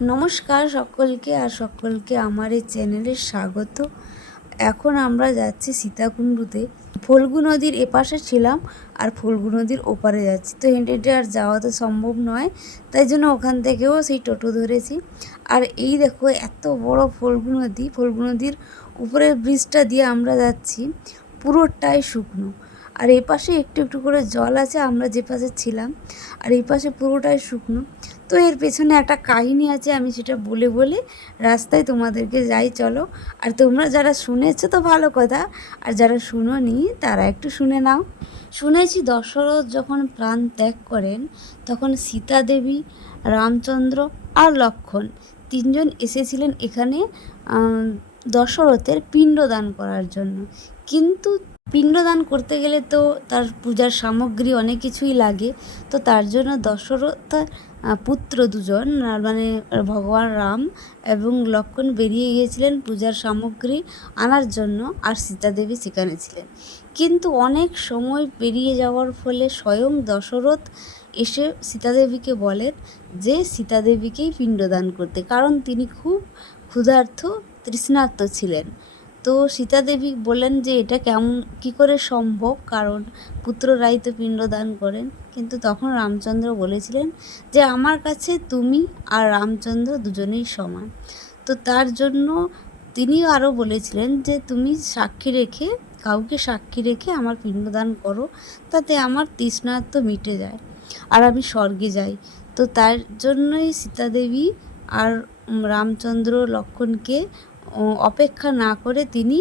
নমস্কার সকলকে, আর সকলকে আমার এই চ্যানেলে স্বাগত। এখন আমরা যাচ্ছি সীতাকুণ্ডুতে। ফল্গু নদীর এপাশে ছিলাম আর ফল্গু নদীর ওপারে যাচ্ছি, তো হেঁটে হেঁটে আর যাওয়া তো সম্ভব নয়, তাই জন্য ওখান থেকেও সেই টোটো ধরেছি। আর এই দেখো এত বড় ফল্গু নদীর উপরের ব্রিজটা দিয়ে আমরা যাচ্ছি, পুরোটাই শুকনো। আর এই পাশে একটু একটু করে জল আছে, আমরা যে পাশে ছিলাম, আর এই পাশে পুরোটাই শুকনো। তো এর পেছনে একটা কাহিনী আছে, আমি সেটা বলে বলে রাস্তায় তোমাদেরকে যাই চলো। আর তোমরা যারা শুনেছো তো ভালো কথা, আর যারা শুনোনি তারা একটু শুনে নাও। শুনেছি দশরথ যখন প্রাণ ত্যাগ করেন তখন সীতা দেবী, রামচন্দ্র আর লক্ষ্মণ তিনজন এসেছিলেন এখানে দশরথের পিণ্ডদান করার জন্য। কিন্তু পিণ্ডদান করতে গেলে তো তার পূজার সামগ্রী অনেক কিছুই লাগে, তো তার জন্য দশরথ পুত্র দুজন মানে ভগবান রাম এবং লক্ষ্মণ বেরিয়ে গিয়েছিলেন পূজার সামগ্রী আনার জন্য, আর সীতা দেবী সেখানে ছিলেন। কিন্তু অনেক সময় পেরিয়ে যাওয়ার ফলে স্বয়ং দশরথ এসে সীতা দেবীকে বলেন যে সীতা দেবীকেই পিণ্ডদান করতে, কারণ তিনি খুব ক্ষুধার্ত তৃষ্ণার্ত ছিলেন। তো সীতা দেবী বলেন যে এটা কী করে সম্ভব, কারণ পুত্ররাই তো পিণ্ডদান করেন। কিন্তু তখন রামচন্দ্র বলেছিলেন যে আমার কাছে তুমি আর রামচন্দ্র দুজনেই সমান। তো তার জন্য তিনি আরও বলেছিলেন যে তুমি কাউকে সাক্ষী রেখে আমার পিণ্ডদান করো, তাতে আমার তৃষ্ণার্ত মিটে যায় আর আমি স্বর্গে যাই। তো তার জন্যই সীতা দেবী আর রামচন্দ্র লক্ষ্মণকে অপেক্ষা না করে তিনি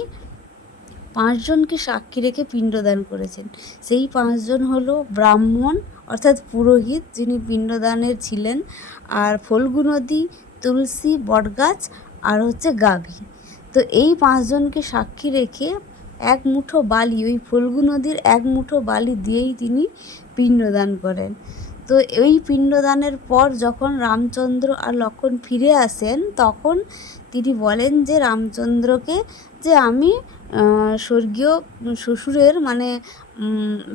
5 জনকে সাক্ষী রেখে পিণ্ডদান করেছেন। সেই 5 জন হলো ব্রাহ্মণ অর্থাৎ পুরোহিত, যিনি পিণ্ডদানের ছিলেন, আর ফল্গু নদী, তুলসী, বটগাছ আর হচ্ছে গাভী। তো এই 5 জনকে সাক্ষী রেখে এক মুঠো বালি, ওই ফল্গু নদীর এক মুঠো বালি দিয়েই তিনি পিণ্ডদান করেন। তো এই পিণ্ডদানের পর যখন রামচন্দ্র আর লক্ষ্মণ ফিরে আসেন তখন তিনি বলেন যে রামচন্দ্রকে যে আমি স্বর্গীয় শ্বশুরের মানে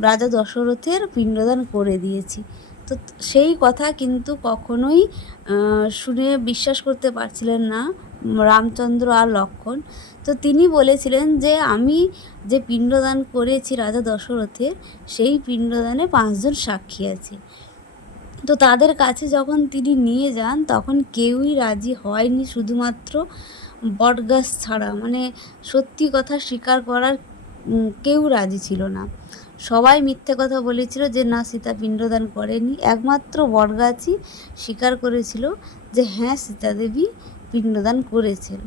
রাজা দশরথের পিণ্ডদান করে দিয়েছি। তো সেই কথা কিন্তু কখনোই শুনে বিশ্বাস করতে পারছিলেন না রামচন্দ্র আর লক্ষ্মণ। তো তিনি বলেছিলেন যে আমি যে পিণ্ডদান করেছি রাজা দশরথের, সেই পিণ্ডদানে 5 জন সাক্ষী আছে। তো তাদের কাছে যখন তিনি নিয়ে যান তখন কেউই রাজি হয়নি, শুধুমাত্র বটগাছ ছাড়া, মানে সত্যি কথা স্বীকার করার কেউ রাজি ছিল না। সবাই মিথ্যে কথা বলেছিল যে না, সীতা পিণ্ডদান করেনি। একমাত্র বটগাছই স্বীকার করেছিল যে হ্যাঁ, সীতা দেবী পিণ্ডদান করেছেন।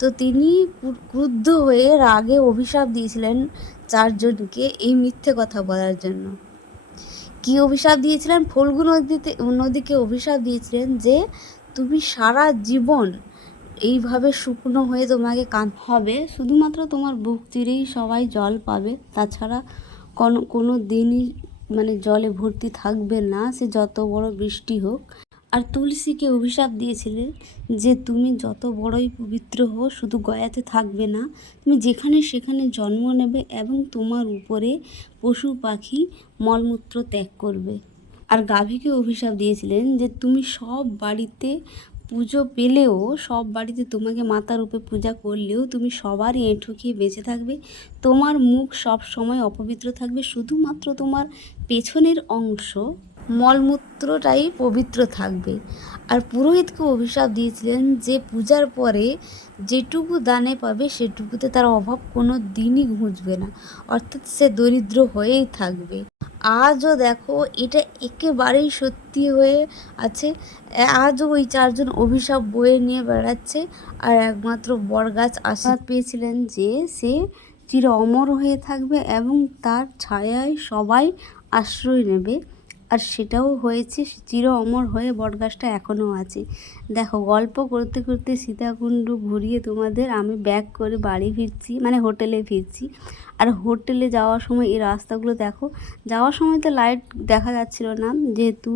তো তিনি ক্রুদ্ধ হয়ে রাগে অভিশাপ দিয়েছিলেন 4 জনকে এই মিথ্যে কথা বলার জন্য। কী অভিশাপ দিয়েছিলেন? ফল্গু নদীকে অভিশাপ দিয়েছিলেন যে তুমি সারা জীবন এইভাবে শুকনো হয়ে তোমাকে কাঁদতে হবে, শুধুমাত্র তোমার বুক চিরেই সবাই জল পাবে, তাছাড়া কোনো দিনই মানে জলে ভর্তি থাকবে না, সে যত বড় বৃষ্টি হোক। আর তুলসীকে অভিশাপ দিয়েছিলেন যে তুমি যত বড়ই পবিত্র হও, শুধু গয়াতে থাকবে না, তুমি যেখানে সেখানে জন্ম নেবে এবং তোমার উপরে পশু পাখি মলমূত্র ত্যাগ করবে। আর গাভীকে অভিশাপ দিয়েছিলেন যে তুমি সব বাড়িতে পুজো পেলেও, সব বাড়িতে তোমাকে মাতা রূপে পূজা করলেও তুমি সবারই এঁঠো খেয়ে বেঁচে থাকবে, তোমার মুখ সব সময় অপবিত্র থাকবে, শুধুমাত্র তোমার পেছনের অংশ মলমূত্রটাই পবিত্র থাকবে। আর পুরোহিতকে অভিশাপ দিয়েছিলেন যে পূজার পরে যেটুকু দানে পাবে সেটুকুতে তার অভাব কোনো দিনই ঘুচবে না, অর্থাৎ সে দরিদ্র হয়েই থাকবে। আজও দেখো এটা একেবারেই সত্যি হয়ে আছে, আজও ওই 4 জন অভিশাপ বয়ে নিয়ে বেড়াচ্ছে। আর একমাত্র বটগাছ আশীর্বাদ পেয়েছিলেন যে সে চির অমর হয়ে থাকবে এবং তার ছায়ায় সবাই আশ্রয় নেবে, আর সেটাও হয়েছে। চির অমর হয়ে বটগাছটা এখনও আছে। দেখো, গল্প করতে করতে সীতাকুণ্ডু ঘুরিয়ে তোমাদের আমি ব্যাক করে বাড়ি ফিরছি, মানে হোটেলে ফিরছি। আর হোটেলে যাওয়ার সময় এই রাস্তাগুলো দেখো, যাওয়ার সময় তো লাইট দেখা যাচ্ছিল না যেহেতু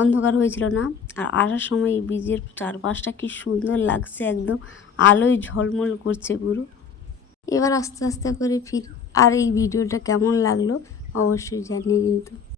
অন্ধকার হয়েছিল না, আর আসার সময় এই ব্রিজের চারপাশটা কি সুন্দর লাগছে, একদম আলোয় ঝলমল করছে পুরো। এবার আস্তে আস্তে করে ফিরি। আর এই ভিডিওটা কেমন লাগলো অবশ্যই জানিয়ে কিন্তু।